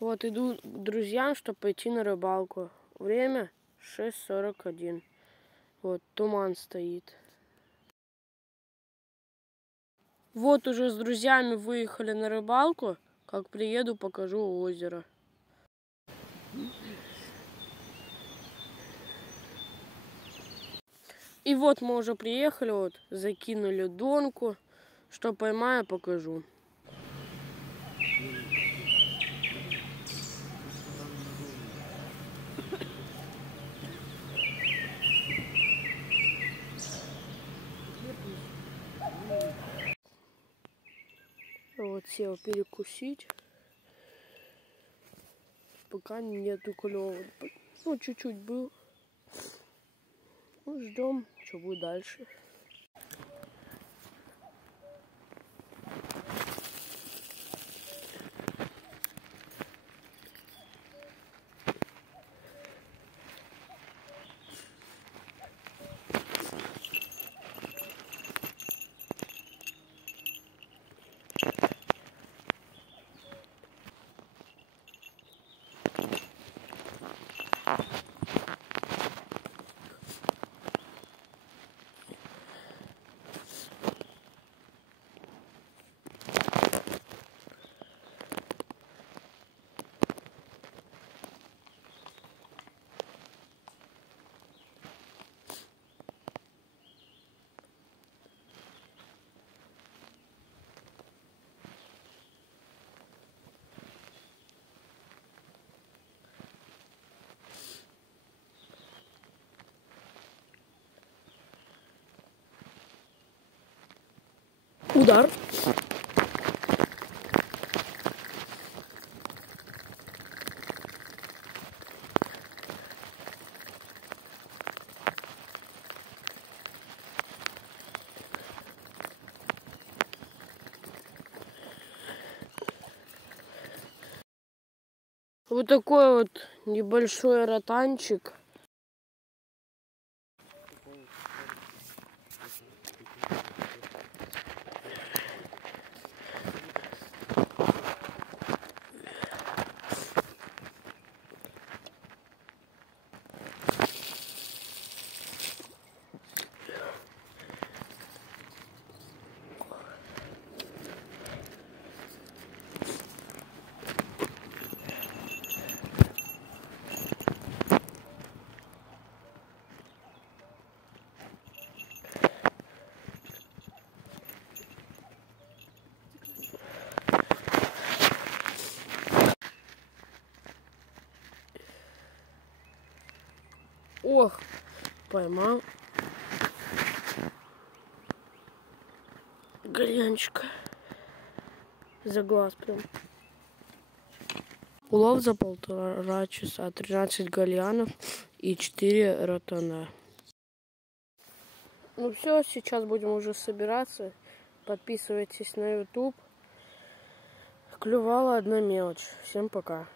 Вот иду к друзьям, чтобы пойти на рыбалку. Время 6:41. Вот туман стоит. Вот уже с друзьями выехали на рыбалку. Как приеду, покажу озеро. И вот мы уже приехали, вот закинули донку. Что поймаю, покажу. Вот сел перекусить. Пока нету клёва. Ну, чуть-чуть был. Ну, ждем, что будет дальше. Удар. Вот такой вот небольшой ротанчик. Ох, поймал гальянчика за глаз прям. Улов за 1,5 часа, 13 гальянов и 4 ротана. Ну все, сейчас будем уже собираться. Подписывайтесь на YouTube. Клювала одна мелочь. Всем пока.